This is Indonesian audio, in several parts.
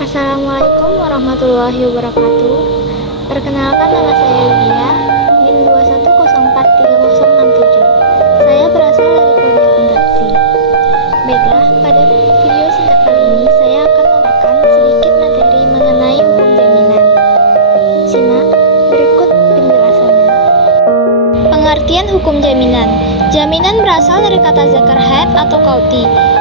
Assalamualaikum warahmatullahi wabarakatuh. Perkenalkan, nama saya Lydia, NIM 210436067. Saya berasal dari Kuliah Akuntansi. Baiklah, pada video singkat kali ini saya akan memaparkan sedikit materi mengenai hukum jaminan. Simak berikut penjelasannya. Pengertian hukum jaminan. Jaminan berasal dari kata zakarhat atau kauti.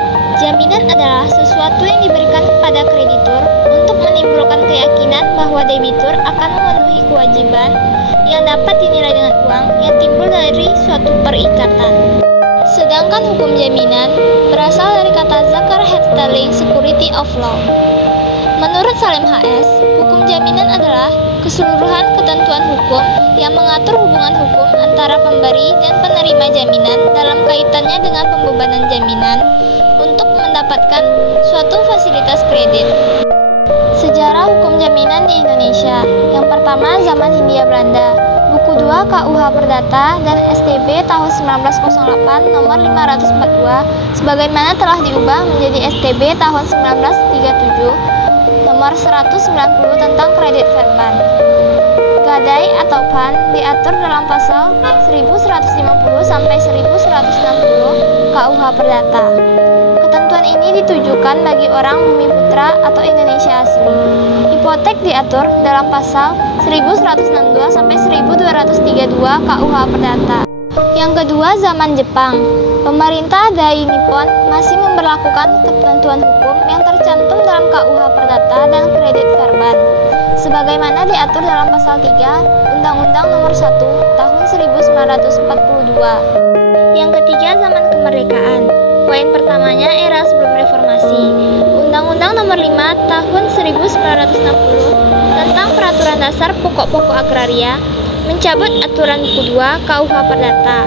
Jaminan adalah sesuatu yang diberikan kepada kreditur untuk menimbulkan keyakinan bahwa debitur akan memenuhi kewajiban yang dapat dinilai dengan uang yang timbul dari suatu perikatan. Sedangkan hukum jaminan berasal dari kata zakarhat-sterling security of law. Menurut Salim HS, hukum jaminan adalah keseluruhan ketentuan hukum yang mengatur hubungan hukum antara pemberi dan penerima jaminan dalam kaitannya dengan pembebanan jaminan untuk mendapatkan suatu fasilitas kredit. Sejarah hukum jaminan di Indonesia. Yang pertama, zaman Hindia Belanda. Buku 2 KUH Perdata dan STB tahun 1908 nomor 542 sebagaimana telah diubah menjadi STB tahun 1937 nomor 190 tentang kredit verban. Gadai atau PAN diatur dalam pasal 1150 sampai 1160 KUH Perdata. Ketentuan ini ditujukan bagi orang Bumiputra atau Indonesia asli. Hipotek diatur dalam pasal 1162 sampai 1232 KUH Perdata. Yang kedua, zaman Jepang. Pemerintah Dai Nippon masih memberlakukan ketentuan hukum yang tercantum dalam KUH Perdata dan kredit verban sebagaimana diatur dalam pasal 3 Undang-Undang Nomor 1 Tahun 1942. Yang ketiga, zaman kemerdekaan. Poin pertamanya, era sebelum reformasi. Undang-Undang Nomor 5 Tahun 1960 tentang Peraturan Dasar Pokok-pokok Agraria mencabut aturan buku 2 KUH Perdata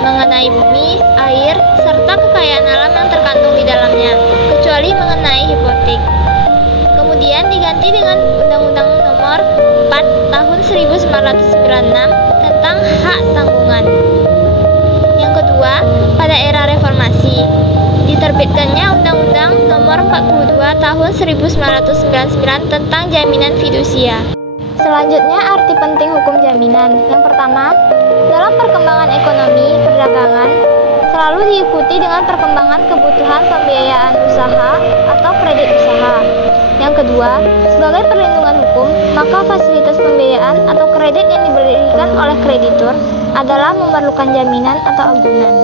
mengenai bumi, air, serta kekayaan alam yang terkandung di dalamnya, kecuali mengenai hipotek. Kemudian diganti dengan Undang-Undang Nomor 4 Tahun 1996 tentang hak tanggungan. Yang kedua, pada era reformasi, diterbitkannya Undang-Undang Nomor 42 Tahun 1999 tentang jaminan fidusia. Selanjutnya, arti penting hukum jaminan. Yang pertama, dalam perkembangan ekonomi perdagangan selalu diikuti dengan perkembangan kebutuhan pembiayaan usaha atau kredit usaha. Yang kedua, sebagai perlindungan hukum, maka fasilitas pembiayaan atau kredit yang diberikan oleh kreditur adalah memerlukan jaminan atau agunan.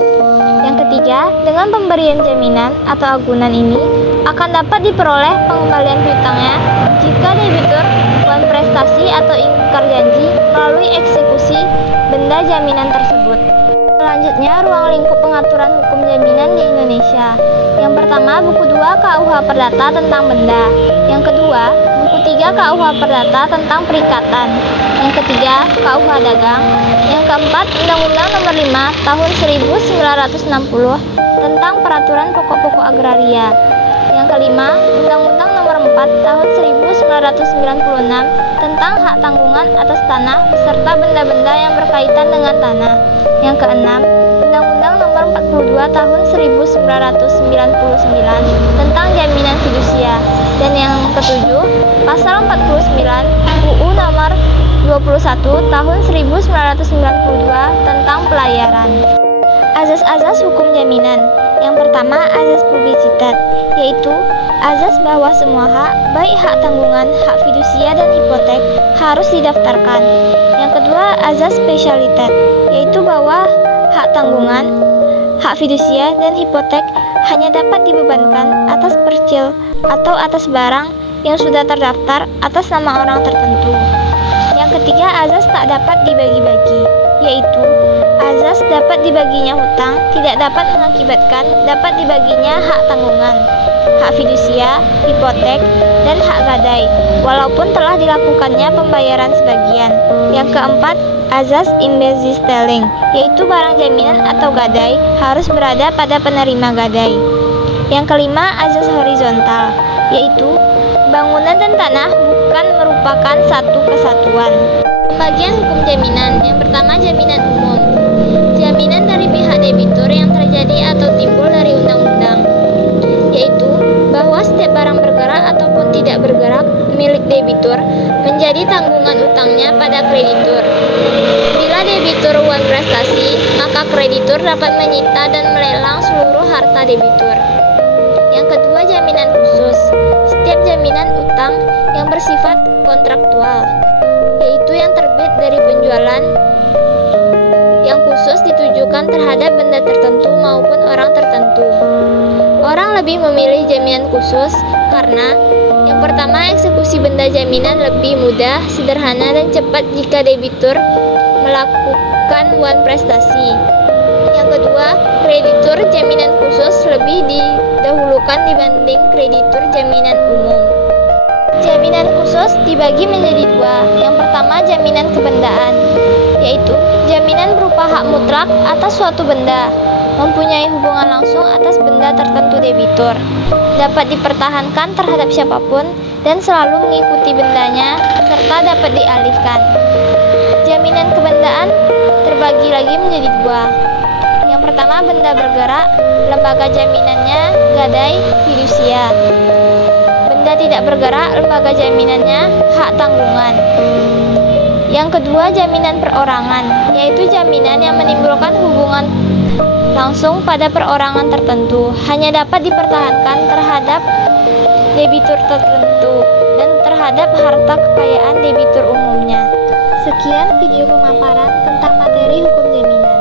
Yang ketiga, dengan pemberian jaminan atau agunan ini akan dapat diperoleh pengembalian piutangnya jika debitur bukan prestasi atau ingkar janji melalui eksekusi benda jaminan tersebut. Selanjutnya, ruang lingkup pengaturan hukum jaminan di Indonesia. Yang pertama, buku 2 KUH Perdata tentang benda. Yang kedua, buku 3 KUH Perdata tentang perikatan. Yang ketiga, KUH Dagang. Yang keempat, Undang-Undang Nomor 5 Tahun 1960 tentang Peraturan Pokok-pokok Agraria. Yang kelima, Undang-Undang Nomor 4 Tahun 1996 tentang hak tanggungan atas tanah beserta benda-benda yang berkaitan dengan tanah. Yang keenam, Undang-Undang Nomor 42 Tahun 1999 tentang jaminan fidusia. Dan yang ketujuh, Pasal 49 UU Nomor 21 Tahun 1992 tentang pelayaran. Azas-azas hukum jaminan. Yang pertama, azas publisitas, yaitu azas bahwa semua hak, baik hak tanggungan, hak fidusia, dan hipotek, harus didaftarkan. Yang kedua, azas spesialitas, yaitu bahwa hak tanggungan, hak fidusia, dan hipotek hanya dapat dibebankan atas percil atau atas barang yang sudah terdaftar atas nama orang tertentu. Yang ketiga, azas tak dapat dibagi-bagi, yaitu azas dapat dibaginya hutang tidak dapat mengakibatkan dapat dibaginya hak tanggungan, hak fidusia, hipotek, dan hak gadai, walaupun telah dilakukannya pembayaran sebagian. Yang keempat, azas imbezis-telling, yaitu barang jaminan atau gadai harus berada pada penerima gadai. Yang kelima, azas horizontal, yaitu bangunan dan tanah bukan merupakan satu kesatuan. Pembagian hukum jaminan. Yang pertama, jaminan umum. Jaminan dari pihak debitur yang terjadi atau timbul dari undang-undang, yaitu bahwa setiap barang bergerak ataupun tidak bergerak milik debitur menjadi tanggungan utangnya pada kreditur. Bila debitur uang prestasi, maka kreditur dapat menyita dan melelang seluruh harta debitur. Yang kedua, jaminan khusus. Setiap jaminan utang yang bersifat kontraktual, yaitu yang terbit dari penjualan, yang khusus ditujukan terhadap benda tertentu maupun orang tertentu. Orang lebih memilih jaminan khusus karena yang pertama, eksekusi benda jaminan lebih mudah, sederhana, dan cepat jika debitur melakukan uang prestasi. Yang kedua, kreditur jaminan khusus lebih didahulukan dibanding kreditur jaminan umum. Jaminan khusus dibagi menjadi dua. Yang pertama, jaminan kebendaan, yaitu jaminan berupa hak mutlak atas suatu benda, mempunyai hubungan langsung atas benda tertentu debitur, dapat dipertahankan terhadap siapapun dan selalu mengikuti bendanya, serta dapat dialihkan. Jaminan kebendaan terbagi lagi menjadi dua. Yang pertama, benda bergerak, lembaga jaminannya gadai fidusia. Benda tidak bergerak, lembaga jaminannya hak tanggungan. Yang kedua, jaminan perorangan, yaitu jaminan yang menimbulkan hubungan langsung pada perorangan tertentu, hanya dapat dipertahankan terhadap debitur tertentu dan terhadap harta kekayaan debitur umumnya. Sekian video pemaparan tentang materi hukum jaminan.